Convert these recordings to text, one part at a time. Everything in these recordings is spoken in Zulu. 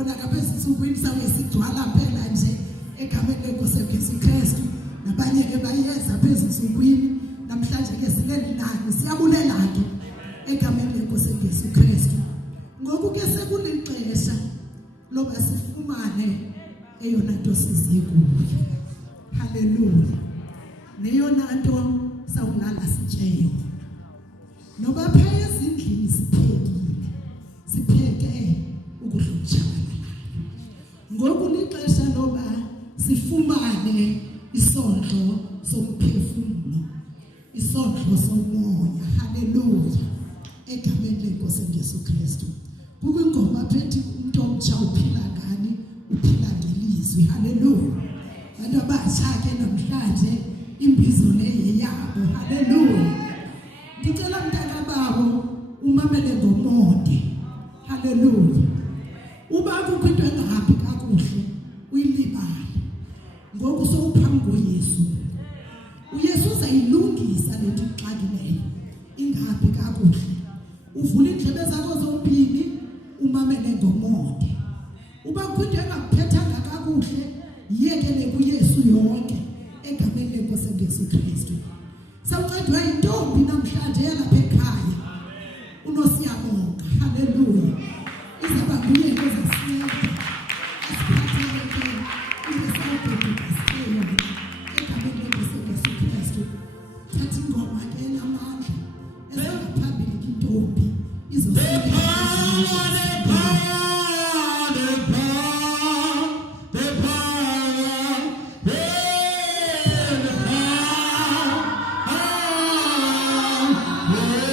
Bona kaphezu insukwini sawe sigcwala phela nje egameni lenkosi Jesu Kristu. Nabanye ke bayeza phezulu insukwini namhlanje ke silelilanga siyabulela ke egameni lenkosi Jesu Kristu. Ngoku ke sekunexesha loba sifumane eyona nto size kuyo. Haleluya. Neyona nto sawulala sityeyo. Noba phaya ezindlini sipheke ukudlutshala. Ngoku lixesha loba sifumane isondlo somphefumulo, isondlo somoya. Haleluya. Egameni lenkosi Jesu Kristu. Kukingoma phethi umuntu omtsha uphila ngani, uphila ngelizwi. Haleluya. Abantu abasha ke namhlanje imbizo le yabo. Haleluya. Ngicela mntana babo umamele ngomonde. Haleluya. Uba kukho into engahambi kakuhle uyilibale. Ngoku sowuphambi koYesu. uYesu uzayilungisa le nto ixakileyo ingahambi kakuhle. Uvula indlebe zakho zombini umamele ngomonde. Uba kukho into engakuphethanga kakuhle yekele kuYesu yonke egameni lenkosi Jesu Kristu. Sawuncedwa intombi namhlanje yalapha ekhaya uNosiyabonga. Haleluya. Izaba nguye ezasinceda asiphatheke isawubheka siyo egameni lenkosi Jesu Kristu. Thatha ingoma ke namandla esengaphambili intombi izosiza. Yeah.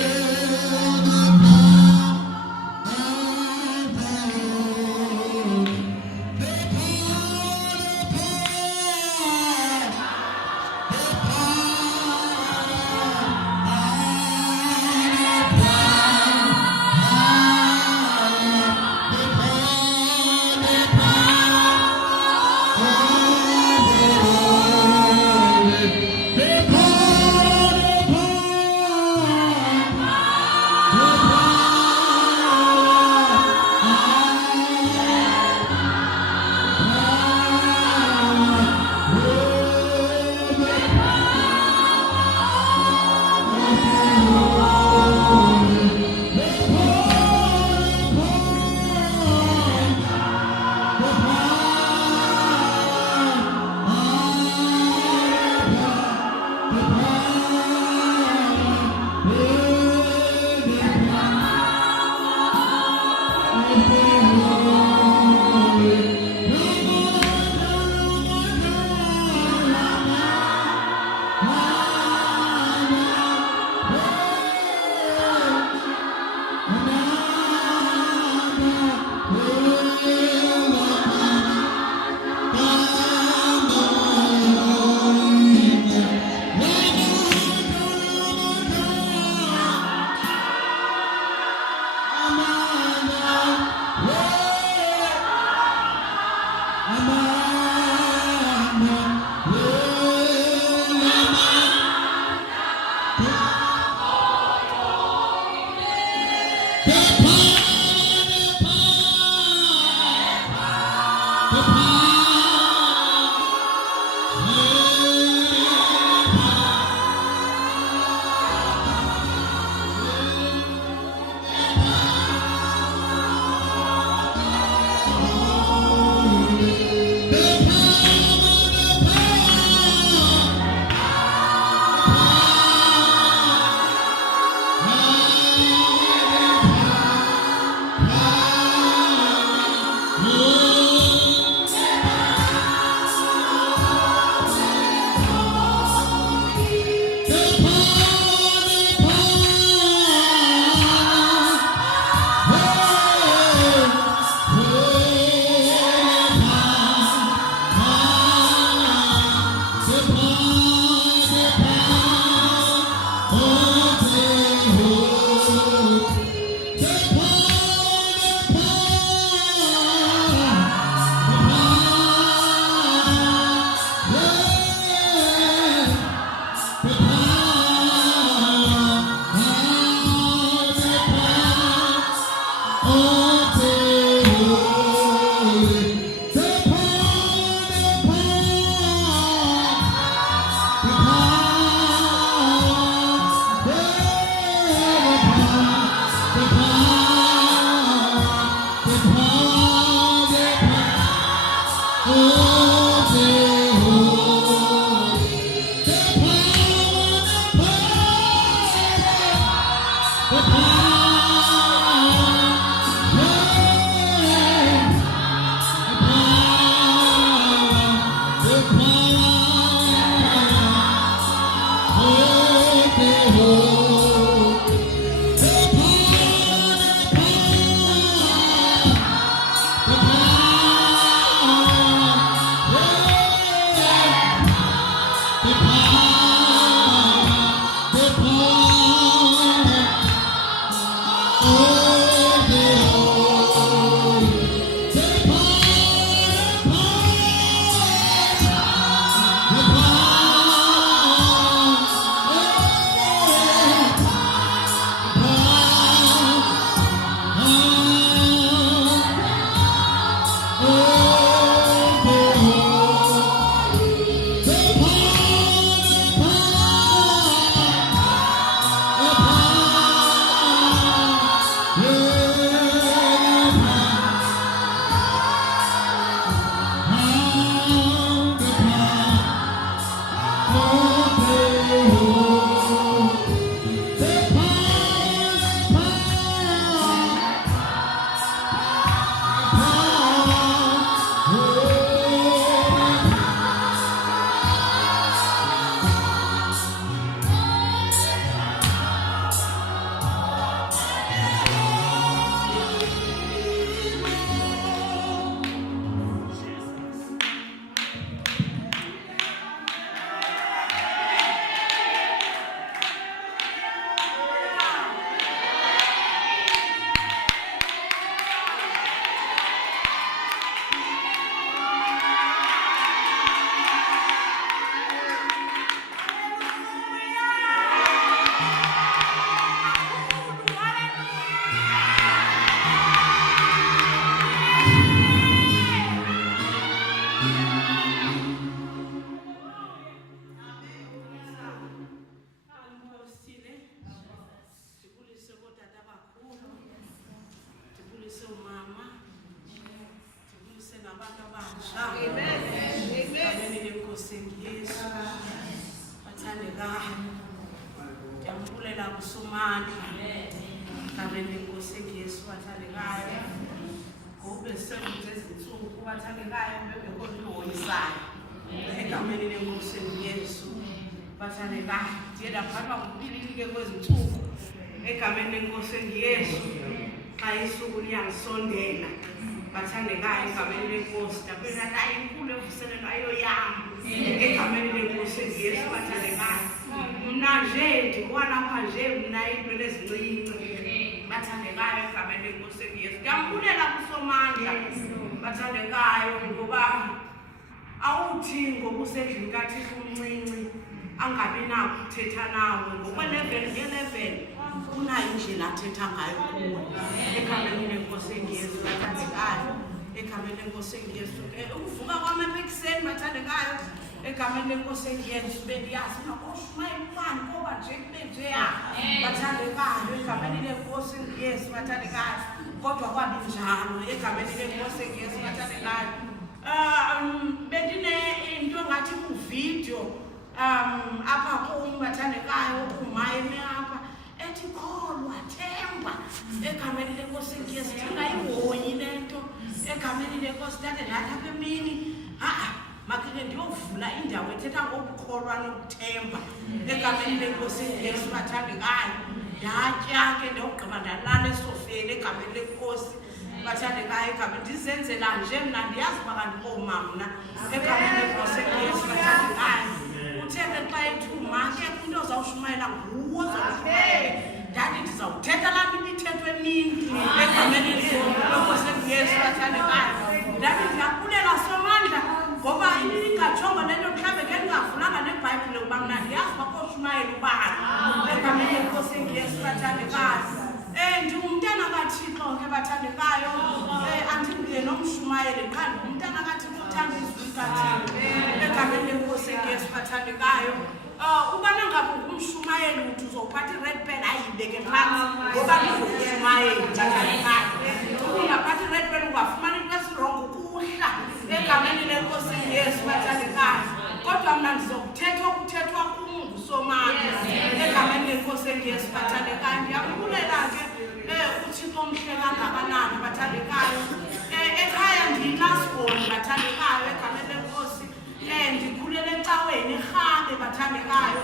ndikhulele ecaweni eRhabe bathandekayo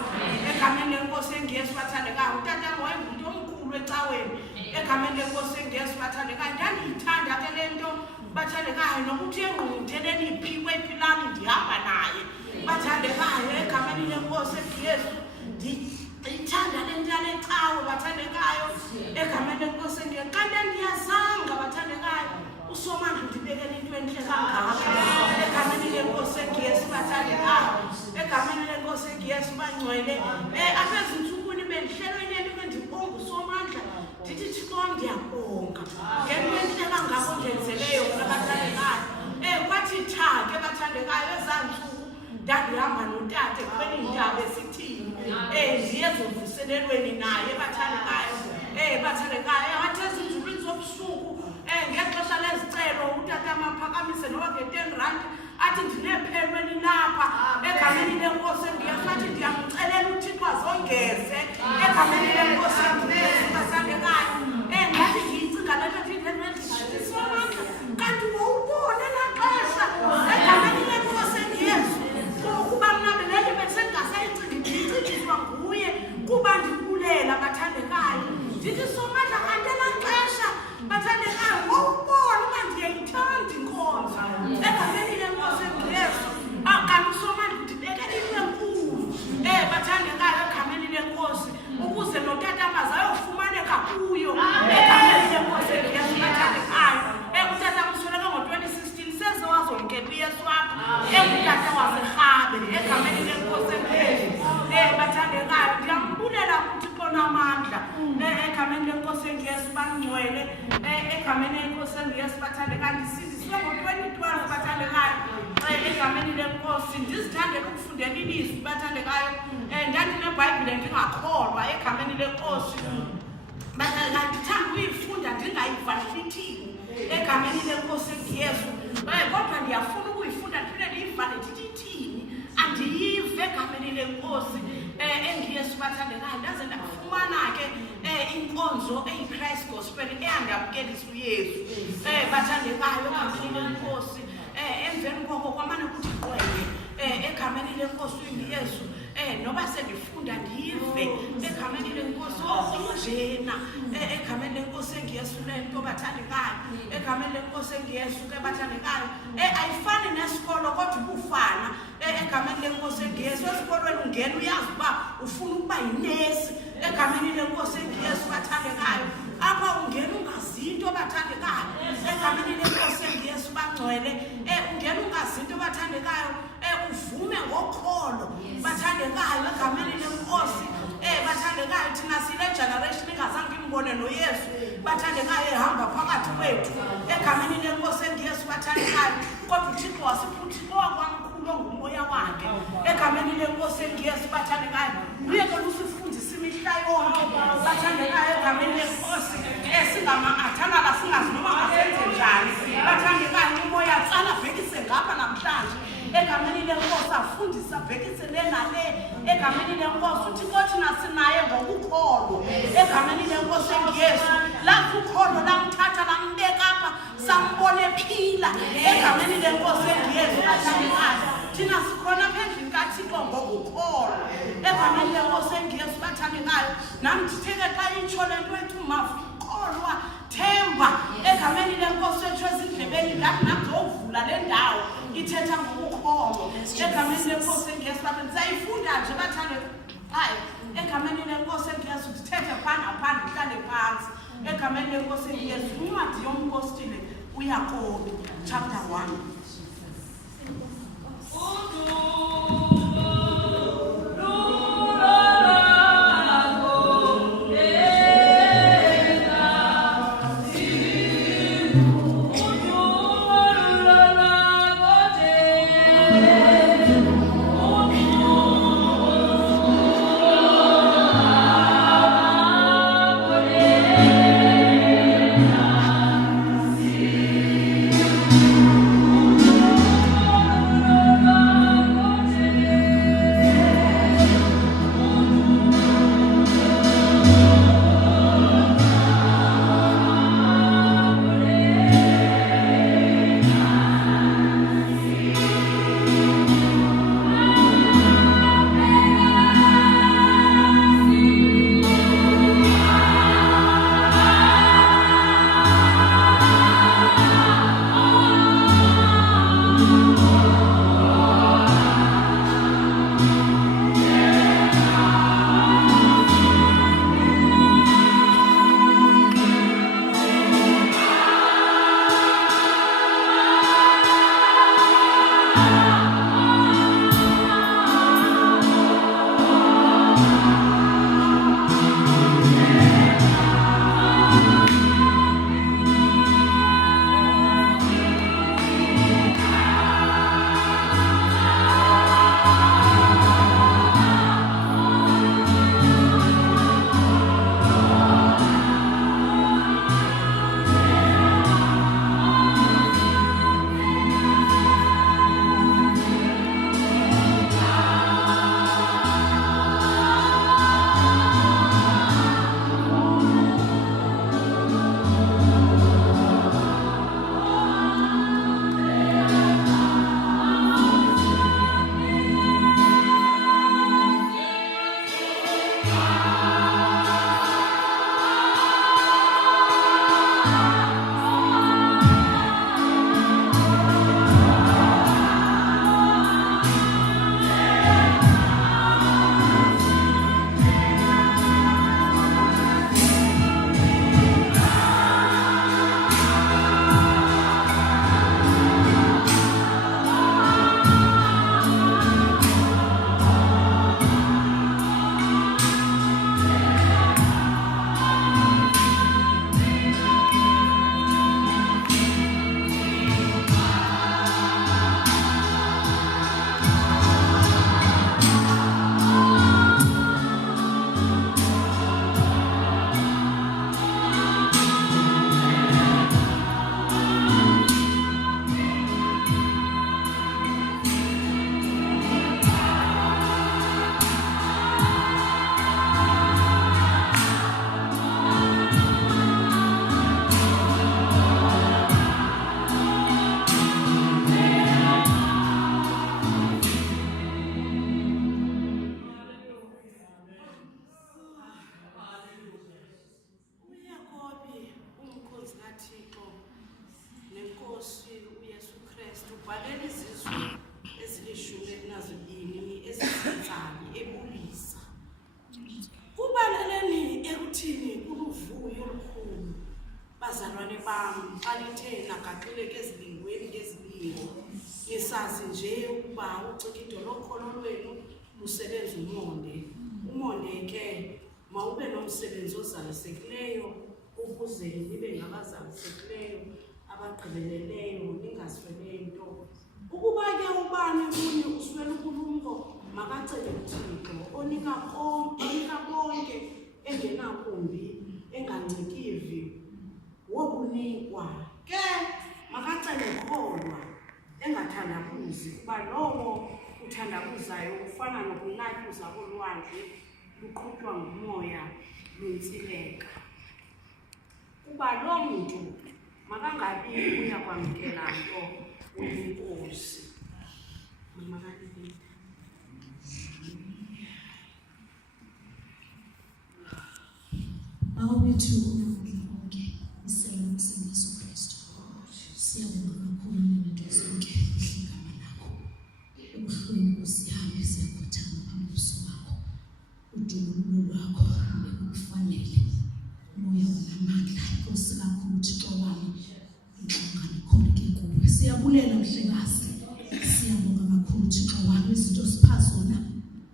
egameni lenkosi engiyesu bathandekayo. Utata wayengumntu omkhulu ecaweni egameni lenkosi engiyesu bathandekayo. Ndandiyithanda ke le nto bathandekayo, nokuthi engqungqutheleni iphikwe ipilani ndihamba naye bathandekayo egameni lenkosi engiyesu. Ndiyithanda le nto yale cawe bathandekayo egameni lenkosi engiyesu. Xa ndiyazanga bathandekayo uSomandla ndibekele into entle kangaka egameni lenkosi engiyesu bathandekayo egameni lenkosi engiyesu bangcwele. Apha ezintsukwini bendihlelwe into endibonga uSomandla ndithi Thixo ndiyabonga ngento entle kangaka ondenzele yona bathandekayo. Kwathi thake bathandekayo ezantsuku ndandihamba notata ekhwela iindaba esithini ndiye ezimvuselelweni naye bathandekayo bathandekayo. Wathi ezinzulwini zobusuku ngexesha lezicelo utata amaphakamise noba nge-R10 athi ndinephelweni lapha egameni lenkosi engiyesu. Athi ndiyamcelela uThixo azongeze egameni lenkosi engiyesu bathandekayo. Ngathi ndiyicinga le nto ndithi Somandla kanti wawubone laa xesha egameni lenkosi engiyesu ukuba mna besendingasayicingi ndiyicingiswa nguye kuba ndibulela bathandekayo. Ndithi Somandla kanti elaa xesha bathandekayo wawubona uba ndiyayithanda inkonzo egameni lenkosi engiyesu. Kanti uSomandla ndibekele into enkulu bathandekayo egameni lenkosi ukuze notata mazayofumaneka kuyo egameni lenkosi engiyesu bathandekayo. Utata msweleke ngo-2016 seze wazongena uyesu apha utata waseRhabe egameni lenkosi engiyesu bathandekayo. Ndiyambulela kuThixo namandla egameni lenkosi engiyesu bangcwele egameni lenkosi engiyesu bathandekayo. Ndisindiswe ngo-2012 bathandekayo egameni lenkosi. Ndizithandela ukufundela ilizwi bathandekayo. NdandineBhayibhile ndingakholwa egameni lenkosi bathandekayo. Ndithanda ukuyifunda ndingayiva nithini egameni lenkosi engiyesu. Kodwa ndiyafuna ukuyifunda ndiphinde ndiyivale ndithi ithini andiyive egameni lenkosi engiyesu bathandekayo. Ndaze ndafumana ke inkonzo eyi-Christ Gospel eyandamkelisa uyesu bathandekayo egameni lenkosi. Emveni koko kwamane kuthi gqwele egameni lenkosi uyesu. Noba sendifunda ndiyive egameni lenkosi njena egameni lenkosi engiyesu. Le nto bathandekayo egameni lenkosi engiyesu ke bathandekayo ayifani nesikolo kodwa ubufana egameni lenkosi engiyesu. Esikolweni ungena uyazi uba ufuna ukuba yinesi egameni lenkosi engiyesu bathandekayo. Apha ungena ungazinto bathandekayo egameni lenkosi engiyesu bangcwele. Ungena ungazinto bathandekayo uvume ngokholo bathandekayo egameni lenkosi bathandekayo. Thina sile generation ingazange imbone noyesu bathandekayo ehamba phakathi kwethu egameni lenkosi engiyesu bathandekayo. Kodwa uThixo wasiphuthisa owakwamkhulu ongumoya wakhe egameni lenkosi engiyesu bathandekayo. Uyeke lusifundisa imihla yonke bathandekayo egameni lenkosi. Singama-athanala singazi noma ngasenze njani bathandekayo. Umoya tsala bhekise ngapha namhlanje egameni lenkosi afundisa bhekise le nale egameni lenkosi. Uthixo thina sinaye ngokukholo egameni lenkosi engiyesu. Lapho ukholo lamthatha lambeka apha sambone phila egameni lenkosi engiyesu bathandekayo. Thina sikhona phendlini kaThixo ngokukholo egameni lenkosi engiyesu bathandekayo. Nami nditheke xa itsho le nto ethu makholwa themba egameni lenkosi ethu ezindlebeni ngathi nakuzovula le ndawo ithetha ngokukholo egameni lenkosi engiyesu. Ndizayifunda nje bathandekayo egameni lenkosi engiyesu. Ndithethe phana phana ndihlale phansi egameni lenkosi engiyesu. Incwadi yompostile uYakobi chapter 1. ukholo lwenu lusebenza umonde. Umonde ke mawube nomsebenzi ozalisekileyo ukuze nibe ngabazalisekileyo abagqibeleleyo ningaswele into. Ukuba ke ubani kunye uswele ubulumko makacele uThixo onika konke engenakumbi engancikivi wokunikwa ke makacele kholwa engathandabuzi kuba lowo uthandabuzayo ufana nokunathuza kolwandle luqhutywa ngumoya luntsileka. Kuba lo muntu makangabi uyakwamkela nto uyinkosi. Awethu uNkulunkulu wonke isela uSiyesu Kristu. Siyabonga kakhulu nento zonke igama lakho. Ebuhlweni kusihamba siyakhothama phambi kwakho. Udumo lwakho ekufanele. Moya onamandla Nkosi kakhulu Thixo wami. Inhlangano khona ke kuwe. Siyabulela mhlekazi. Siyabonga kakhulu Thixo wami izinto siphazona.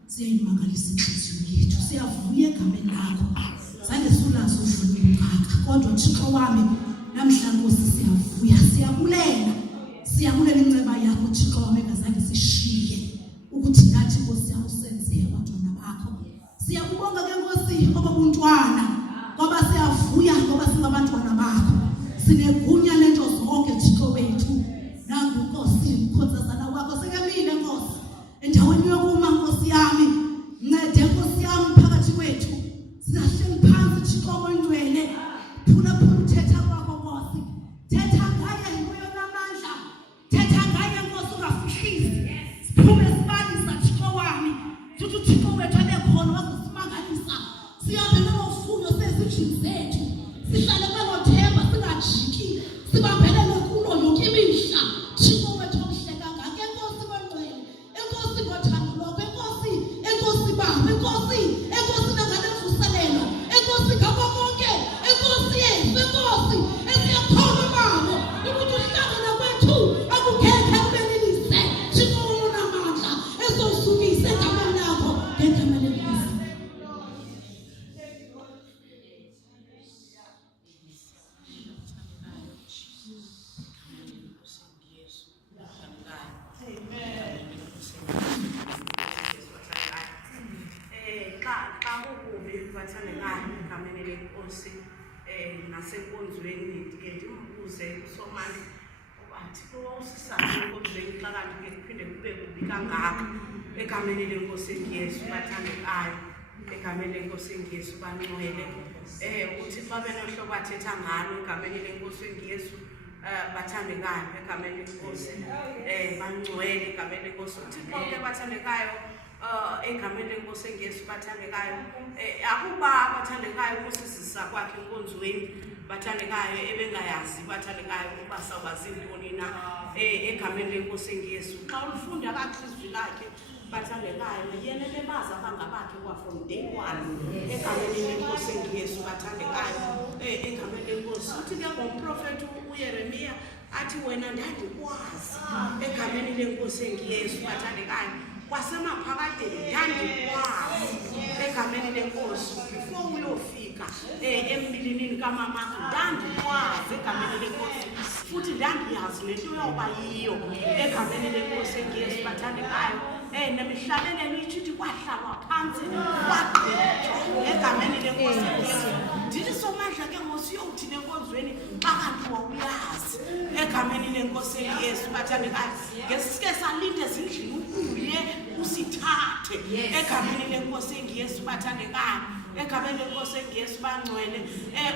Siyayimangalisa inhliziyo yethu. Siyavuya egameni lakho. Zange sulazo uvule ukhaka kodwa Thixo wami namhlanje Nkosi siyavuya siyabulela inceba yakho Thixo wami engazange sishiye ukuthi nathi Nkosi yakho senzele abantwana bakho. Siyakubonga ke Nkosi obuntwana ngoba siyavuya ngoba singabantwana bakho. Sinegunya lento zonke Thixo wethu nangu Nkosi mkhonzazana wakho sekamile Nkosi endaweni yokuma Nkosi yami ncede Nkosi yami phakathi kwethu. Siyahleli phansi Thixo wendwele phula uthetha kwakho Nkosi. Thetha ngaye nguye onamandla. Thetha ngaye Nkosi ungafihlisi. Siphume sibalisa Thixo wami. Futhi Thixo wethu abekhona wazosimangalisa. Siyabe nofuyo sezijini zethu. Sihlale kwenothemba singajiki. Sibambelele kulo yonke imihla. Thixo wethu omhleka ngake Nkosi wendwele. Enkosi ngothando lwakho. Enkosi baba. Enkosi nangale mvuselelo. Enkosi ngabo konke. Enkosi yethu. Enkosi esiyakholwa babo. Ukuthi uhlangana kwethu akukhethe kubelelise. Thixo unamandla. Esosukise egameni lakho. Ngegama lenkosi. Xa kukubi bathandekayo egameni lenkosi nasenkonzweni ke ndimbuze uSomandla wathi usisapho enkonzweni xa kanti ke kuphinde kube kubi kangaka egameni lenkosi Yesu bathandekayo egameni lenkosi Yesu bangcwele uthi xa benohlobo athetha ngalo egameni lenkosi Yesu bathandekayo egameni lenkosi bangcwele egameni lenkosi uthi bonke bathandekayo egameni lenkosi Yesu bathandekayo akuba bathandekayo ukusisisa kwakhe enkonzweni bathandekayo ebengayazi bathandekayo ukuba sawubazi ntoni na egameni lenkosi Yesu xa ulifunda kakuhle izwi lakhe bathandekayo yena lebaza abangabakhe kwa from day one egameni lenkosi Yesu bathandekayo egameni lenkosi uthi ke ngomprofeti uYeremiya athi wena ndandikwazi egameni lenkosi Yesu bathandekayo kwasemaphakadeni ndandikwazi egameni lenkosi before uyofika embilinini kamamakho ndandikwazi egameni lenkosi futhi ndandiyazi lento yoba yiyo egameni lenkosi Yesu bathandekayo nemihlalelelo ithi kwahlalwa phansi kwagqitshwa egameni lenkosi Yesu. Ndithi Somandla ke ngosiyowuthi nenkonzweni bakanti wawuyazi egameni lenkosi Yesu bathandekayo ngesike salinde ezindlini ubuye usithathe egameni lenkosi Yesu bathandekayo egameni lenkosi Yesu bangcwele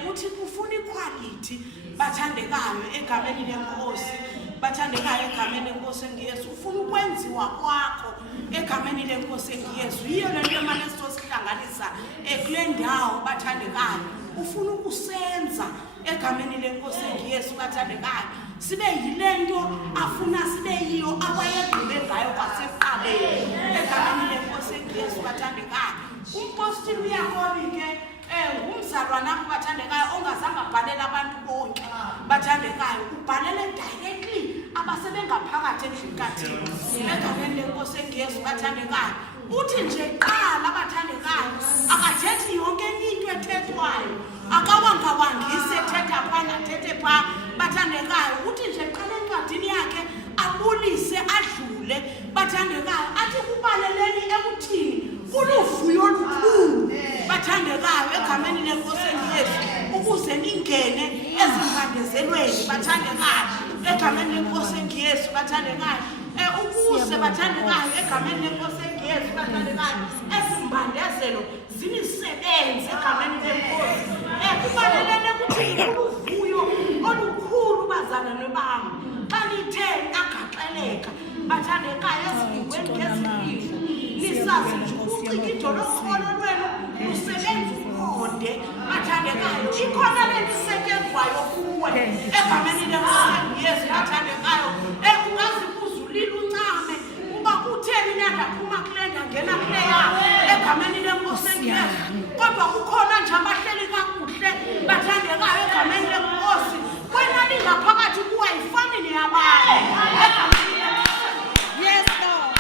uthi kufuna iquality bathandekayo egameni lenkosi bathandekayo egameni lenkosi Yesu ufuna ukwenziwa kwakho egameni lenkosi Yesu yiyo lento emane sihlanganisa kule ndawo bathandekayo ufuna ukusenza egameni lenkosi Yesu bathandekayo sibe yilento afuna sibe yiyo abayedlule ngayo kwasekuqaleni egameni lenkosi Yesu bathandekayo umpostile uyakhona ke umzalwana wakho bathandekayo ongazange abhalela abantu bonke bathandekayo ubhalele directly basebengaphakathi endlini kaThixo egameni lenkosi engiyesu bathandekayo. Uthi nje qala abathandekayo akathethi yonke into ethethwayo, akawangawangise ethetha phana athethe pha bathandekayo. Uthi nje qala encwadini yakhe abulise adlule bathandekayo, athi kubaleleni ekuthini kuluvuyo olukhulu bathandekayo egameni lenkosi engiyesu, ukuze ningene ezingandezelweni bathandekayo egameni lenkosi engiyesu bathandekayo, ukuze bathandekayo egameni lenkosi engiyesu bathandekayo, ezimbandezelo zinisebenze egameni lenkosi. Kubalelene ukuthi kuluvuyo olukhulu bazalwane bami xa nithe agaxeleka bathandekayo ezibingweni ngezibingo, lisazi nje ukucikidwa lokholo lwenu lusebenza umonde bathandekayo. Ikhona lelisetyenzwayo kuwe egameni lenkosi engiyesu bathandekayo. Ungazibuza ulile uncame uba kutheni nandaphuma kule ndangena kuleya egameni lenkosi engiyesu, kodwa kukhona nje abahleli kakuhle bathandekayo egameni lenkosi. Wena lingaphakathi kuwa yifani neyabanye egameni lenkosi. Yes Lord.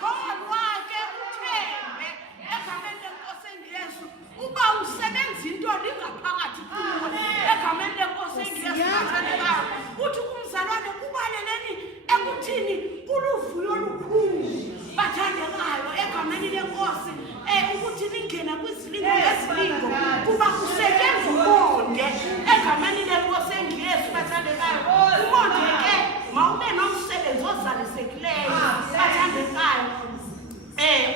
Kodwa-ke uthembe egameni lenkosi engiyesu uba usebenza into lingaphakathi kuwe egameni lenkosi engiyesu bathandekayo. Uthi kumzalwane kubaleleni ekuthini kuluvuyo olukhulu bathandekayo egameni lenkosi, ukuthi lingene kwizilingo ngezilingo kuba kusetyenzwa umonde egameni lenkosi engiyesu bathandekayo. Umonde ke mawube nomsebenzi ozalisekileyo bathandekayo,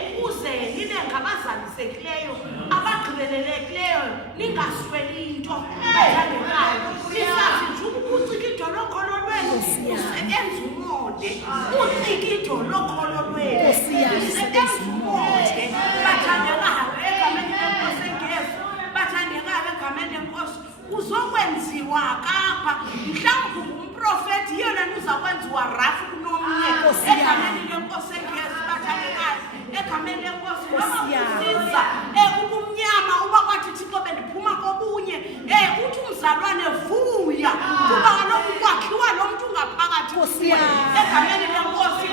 ukuze libe ngabazalisekileyo abagqibelelekileyo, ningasweli into bathandekayo. Lisazi nje ukucikidwa lokholo lwenu usebenza umonde, ucikidwa lokholo lwenu usebenza umonde bathandekayo egameni lenkosi engiyesu bathandekayo egameni lenkosi. Uzokwenziwa kapha mhlawumbe umprofeti yiyo lento uzakwenziwa rafu kunomnye egameni lenkosi engiyesu bathandekayo egameni lenkosi. Noma ubumnyama uba kwathi Thixo bendiphuma kobunye, uthi umzalwane vuya kuba kaloku kwakhiwa lo mntu ungaphakathi kuwe egameni lenkosi.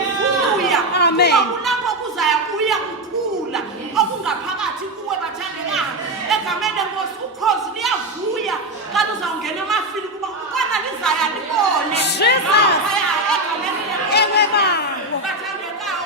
Vuya kuba kulapho kuzaya kuya kukhula okungaphakathi kuwe bathandekayo egameni lenkosi. Ukhozi liyavuya xa luzawungena emafini kuba kukhona lizaya libone egameni lenkosi bathandekayo.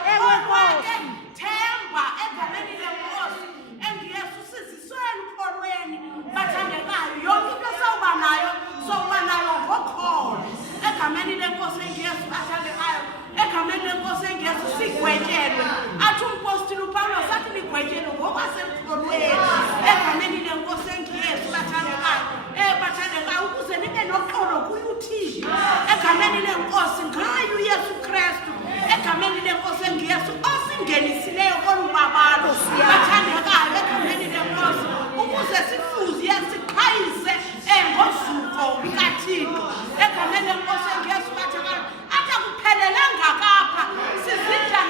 Themba egameni lenkosi engiyesu sizisweni ukholweni bathandekayo. Yonke into sawuba nayo ngokholo egameni lenkosi engiyesu bathandekayo egameni lenkosi engiyesu. Sigwetyelwe athi umpostile uPawulos athi nigwetyelwe ngokwasemkholweni egameni lenkosi engiyesu bathandekayo bathandekayo, ukuze nibe noxolo kuye uThixo egameni lenkosi ngayo uYesu Kristu egameni lenkosi engiyesu osingenisileyo kolubabalo bathandekayo egameni lenkosi, ukuze sifuze siqhayise ngosuku lukaThixo egameni lenkosi engiyesu bathandekayo. Athi akuphelelanga kapha sizidla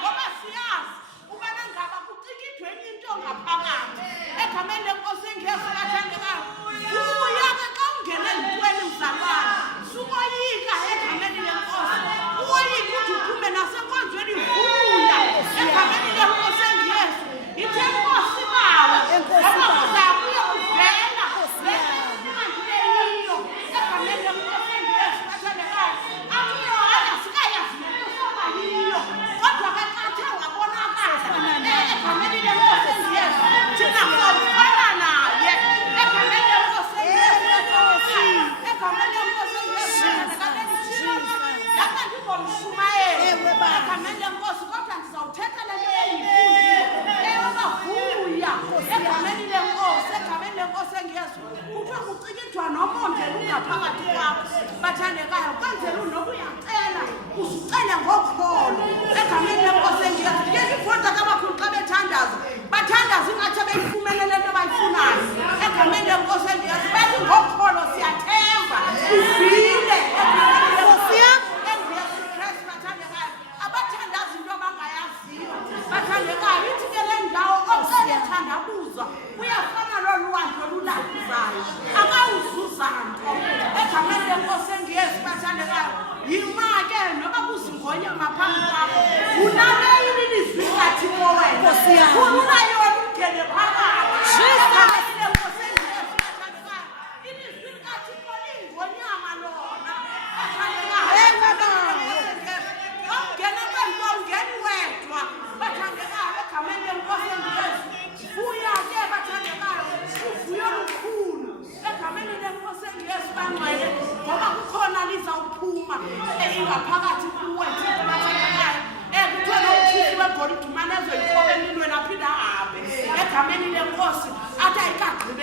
ngoba siyazi ubana ngaba kucikidwe into ngaphakathi egameni lenkosi engiyesu bathandekayo. Uya-ke xa ungene entweni mzalwane sukoyika egameni lenkosi, uwoyika uthi uphume nasenkonzweni. Vuya egameni lenkosi engiyesu. Ithe nkosi bawo ngoba kuzakuya kuvela leyo egameni lenkosi engiyesu bathandekayo. Athi yohana sikayazi lento soba yiyo, kodwa ke xa uthe wabonakala egameni lenkosi engiyesu thina sofana naye egameni lenkosi engiyesu egameni lenkosi engiyesu yaka ndingomshumayeli egameni lenkosi, kodwa ndizawuthetha le nto eyifundile eyobavuya egameni lenkosi engiyesu. Kuthiwa kucikidwa nomonde lungaphakathi kwakho bathandekayo, kwenzela unoba uyacela uzucele ngokholo egameni lenkosi engiyesu. Ke ndifunda kabakhulu xa bethandaza bathandaza ingathi beyifumelele into bayifunayo egameni lenkosi engiyesu. Bethi ngokholo siyathemba uvile egameni lenkosi engiyesu Kristu bathandekayo. Abathandazi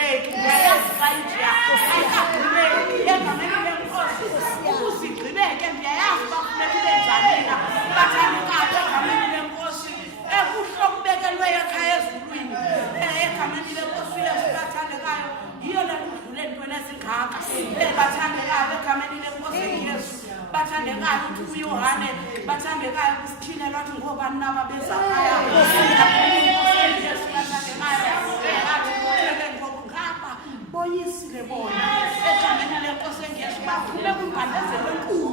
ayikagqibeki ndiyayazi xa injiya ayikagqibeki egameni lenkosi ukuzigqibeke ndiyayazi uba kufunekile njani na bathandekayo egameni lenkosi kuhlo kubekelweyo ekhaya ezulwini egameni lenkosi Yesu bathandekayo yiyo le kudlule ntweni ezingaka bathandekayo egameni lenkosi Yesu bathandekayo uthi uYohane bathandekayo kusithile lwathi ngobani naba bezakhaya Yesu bathandekayo athi kuthele ngokungapha boyisile bona egameni lenkosi Yesu baphume kwimbandezelo enkulu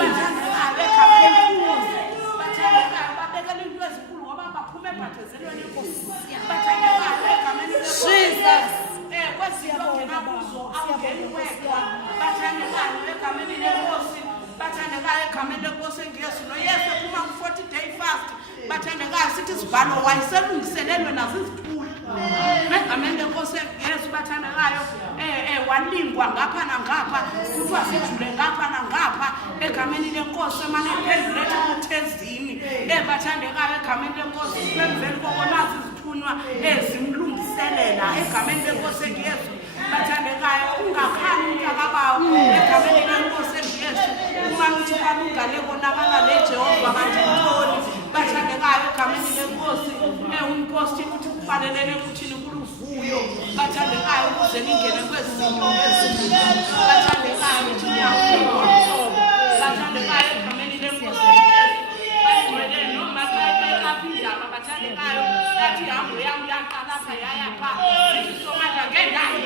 bathandekayo egameni bathandekayo babekela into ezinkulu ngoba baphume ebhathezelweni enkosi bathandekayo egameni lenkosi kwezinto ongenakuzo awungeni wedwa bathandekayo egameni lenkosi bathandekayo egameni lenkosi Yesu noYesu ephuma ku-40 day fast bathandekayo sithi isivalo wayeselungiselelwe nazizithuli egameni lenkosi Yesu bathandekayo walingwa ngapha nangapha kuthiwa sijule ngapha nangapha egameni lenkosi emane iphendulethe kuthezini bathandekayo egameni lenkosi emveni kokonazi izithunywa ezimlungiselela egameni lenkosi Yesu bathandekayo ungakhani umntakabawo egameni lenkosi Yesu uma uthi balungale konakala leJehova kanti ntoni bathandekayo egameni lenkosi umposti ukuthi kufanelene ukuthini kuluvuyo bathandekayo ukuze ningene kwezinto eziningi bathandekayo ukuthi niyafika bathandekayo egameni lenkosi bagcwele noma bayaphinda bathandekayo yathi hambo yami yaqala apha yaya pha isomata ngendawo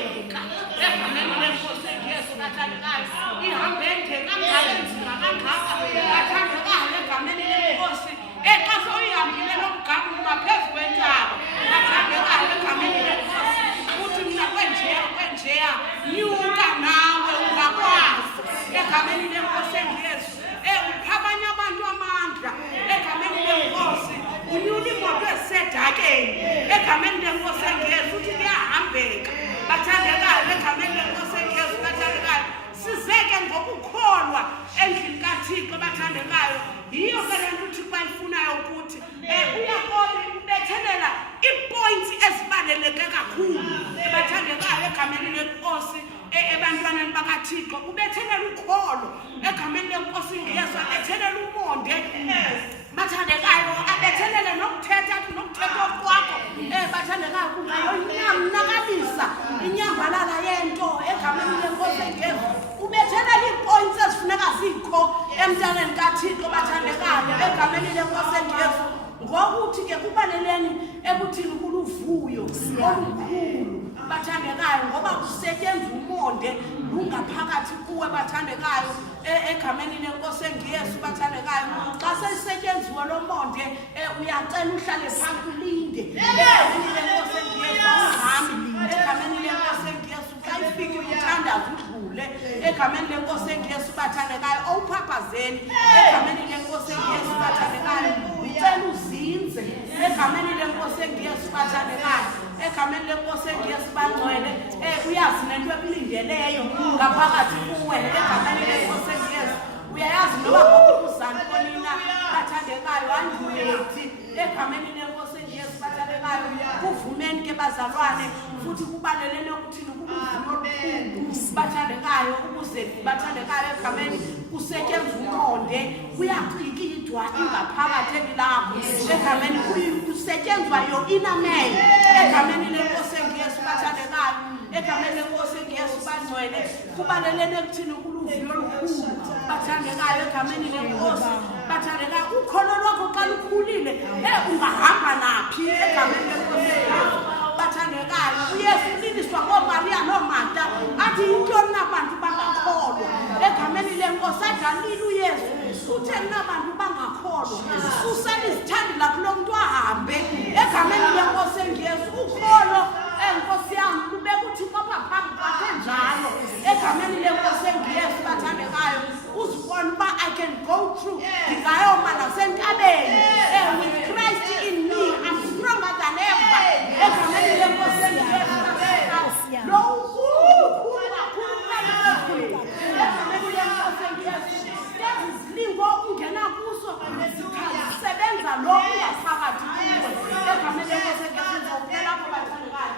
egameni lenkosi Yesu bathandekayo ihambe ngekangaka nzima kangaka bathandekayo egameni lenkosi xa soyihambile nomgama ngaphezu kwentaba bathandekayo egameni lenkosi uthi mina kwenjeya nyuka nawe ungakwazi egameni lenkosi Yesu ukhabanya abantu amandla egameni lenkosi unyula imoto ezisedakeni egameni lenkosi Yesu uthi liyahambeka bathandekayo egameni lenkosi Yesu bathandekayo sizeke ngokukholwa endlini kaThixo bathandekayo yiyo ke le nto uThixo ayifunayo ukuthi uyakobe ubethelela iipoints ezibaluleke kakhulu bathandekayo egameni lenkosi ebantwaneni bakaThixo ubethelela ukholo egameni lenkosi Yesu abethelela umonde bathandekayo abethelele nokuthetha kwakho bathandekayo kungayonyakalisa inyambalala yento egameni lenkosi Yesu ubethelela iipoints ezifuneka zikho emntaneni kaThixo bathandekayo egameni lenkosi Yesu ngokuthi ke kubaleleni ekuthini kuluvuyo olukhulu bathandekayo ngoba kusetyenzwa umonde lungaphakathi kuwe bathandekayo egameni lenkosi Yesu bathandekayo xa seyisetyenziwe lo monde uyacela uhlale phansi ulinde egameni lenkosi Yesu uhambi egameni lenkosi Yesu xa ifike uthandaza udlule egameni lenkosi Yesu bathandekayo awuphaphazeni egameni lenkosi Yesu bathandekayo ucela uzinze egameni lenkosi Yesu bathandekayo egameni lenkosi Yesu bangcwele uyazi nento ekulindeleyo ngaphakathi kuwe egameni lenkosi Yesu uyayazi noba ngokuzana konina bathandekayo andilethi egameni lenkosi Yesu bathandekayo kuvumeni ke bazalwane futhi kubalelene ukuthini kubuvulo bathandekayo ukuze bathandekayo egameni kusetyenzwa umonde kuyaqikidwa ingaphakathi lakho egameni kusetyenzwa yo inner egameni lenkosi Yesu bathandekayo egameni lenkosi Yesu bangcwele kubalelene ukuthini kuluvulo olukhulu bathandekayo egameni lenkosi bathandekayo ukholo lwakho xa lukhulile ungahamba naphi egameni lenkosi Yesu bathandekayo uYesu uliliswa ngoMaria noMartha athi intoni nabantu bangakholwa egameni lenkosi adalile uYesu utheni nabantu bangakholwa susani izithandela kulo muntu ahambe egameni lenkosi Yesu ukholo enkosi yami kubeka uThixo phambi kwakhe njalo egameni lenkosi Yesu bathandekayo uzibona uba I can go through ngingayoma nasentabeni with Christ in me I'm stronger than ever egameni lenkosi Yesu bathandekayo lo ukhulu egameni lenkosi Yesu lezizilingo ungena kuso zisebenza lo ungaphakathi kuwe egameni lenkosi Yesu ngokuphelapho bathandekayo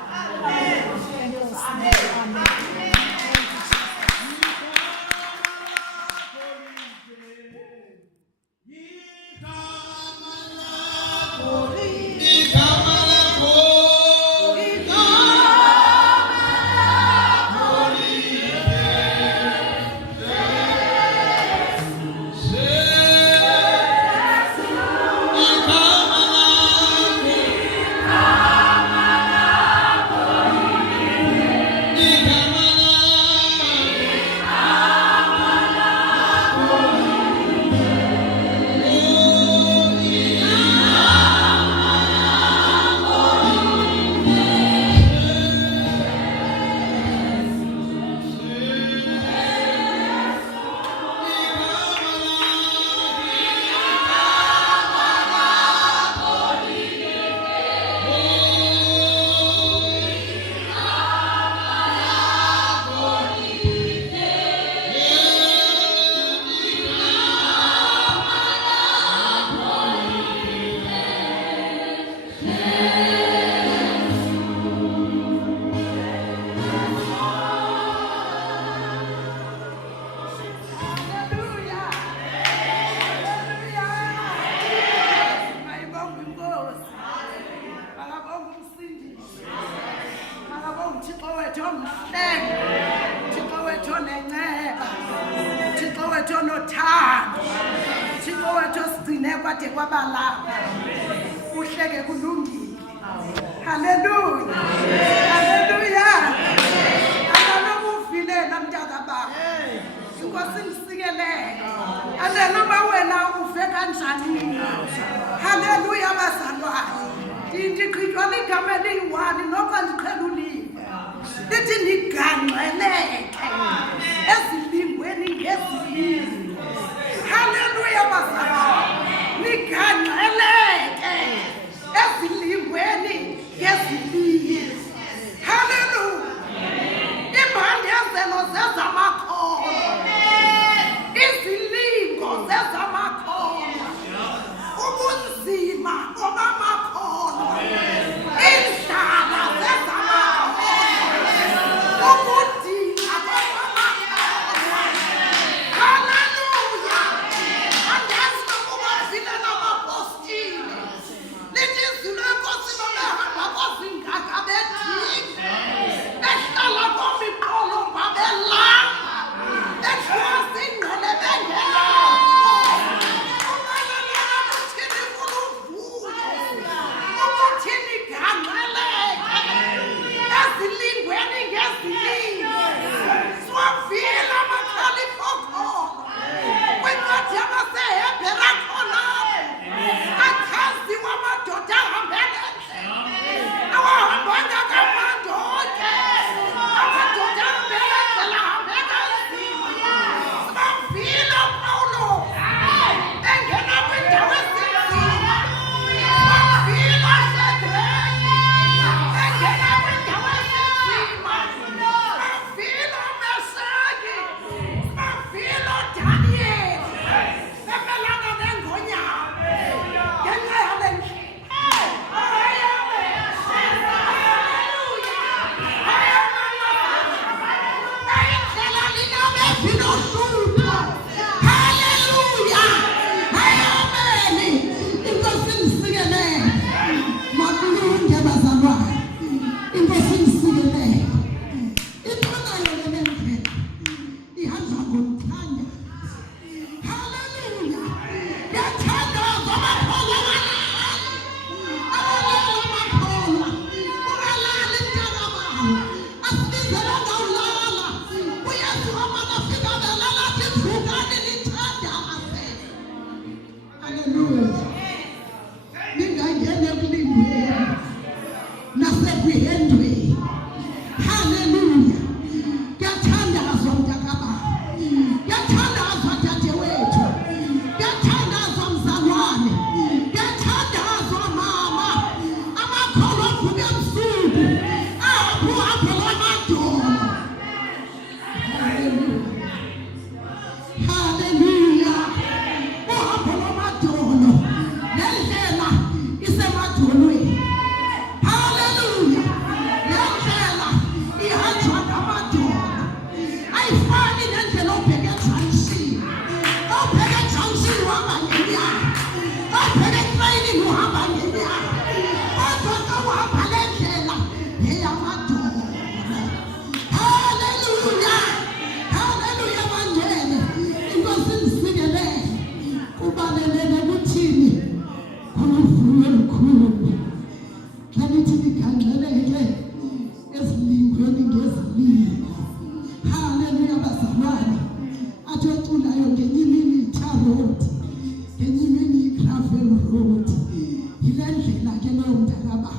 yilendlela ke leyo mntakababa.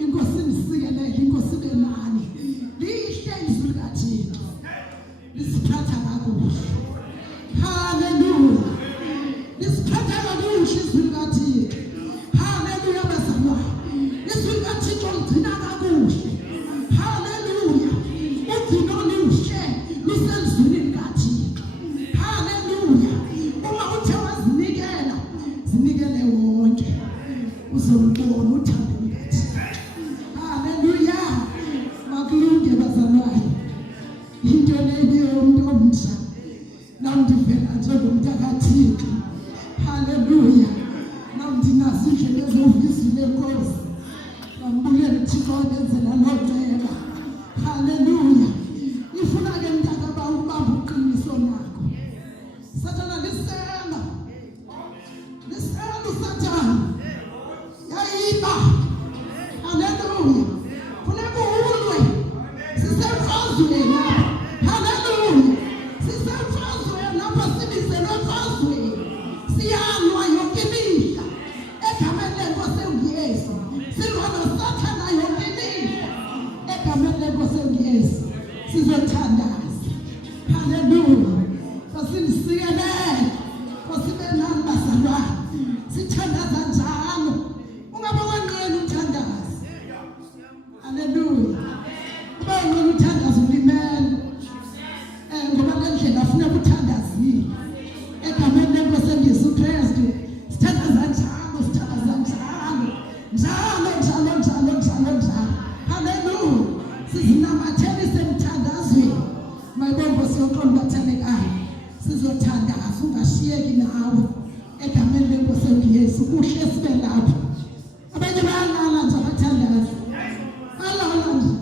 Inkosi nisikelele, inkosi benani. Lihle izwi likaThixo. Lisiphatha kakuhle. Hallelujah. Lisiphatha kakuhle izwi likaThixo. Hallelujah bazalwane. Izwi likaThixo ligcina kakuhle. Hallelujah. Ugcino luhle lusezwini likaThixo. Hallelujah. Uma uthe wazinikela, zinikele wonke. Uzolubona uthando likaThixo. Hallelujah. Makulunge bazalwane. Into leyo umuntu omsha. Namdivela njengomntakaThixo. Hallelujah. Namdinazo indlela ezovizwi lenkosi. Nambulela uThixo wenzela nocela. Hallelujah. Ifuna ke mntakababa ukubamba uqiniso nakho. Sathana lisela. Lisela uSathana. Yayiba. Hallelujah. Funeka ulwe. Sisemfazweni lapha. Hallelujah. Sisemfazweni lapha sibizelwe emfazweni. Siyalwa yonke imihla. Egameni lenkosi uYesu. Silwa noSathana yonke imihla. Egameni lenkosi uYesu. Sizothandaza. Hallelujah. Sasinisikele. Kosibenani bazalwane. Sithandaza njalo. Ungaba wanqena uthandaza. Hallelujah. Ube wanqena uthandaza ulimele. Ngoba lendlela afuna ukuthandazile. Egameni lenkosi uYesu Kristu. Sithandaza njalo, sithandaza njalo. Njalo. Hallelujah. Sizinamathele emthandazweni. Mayibongo siyoqonda bathandekayo. Sizothandaza ungashiyeki nawe. Egameni lenkosi uYesu kuhle sibe lapho. Abanye bayalala nje abathandaza. Alala nje.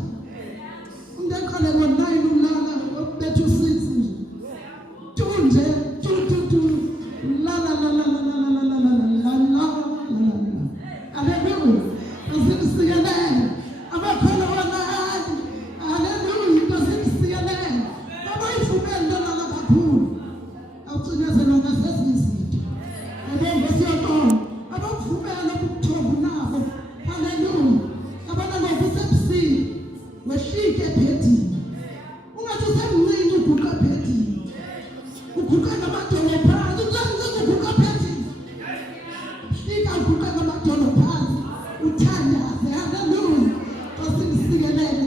Umuntu eqale ngo-9 ulala bethu 6 nje. Tunje tu. La. Hallelujah. Asisikelele. Abakhona wanahadi. Hallelujah. Asisikelele. Baba ifumene lona kakhulu. Awucinezela ngasezinto. Abongo siyaqona. Abakuvumela ukuthomba nabo. Hallelujah. Abana ngokusebusini. Wehlike ebhedini. Ungathi usemncane uguqa ebhedini. Uguqa ngamadolo phansi. Ucela uguqa ebhedini. Hlika uguqa ngamadolo phansi. Uthandaze. Hallelujah. Asisikelele.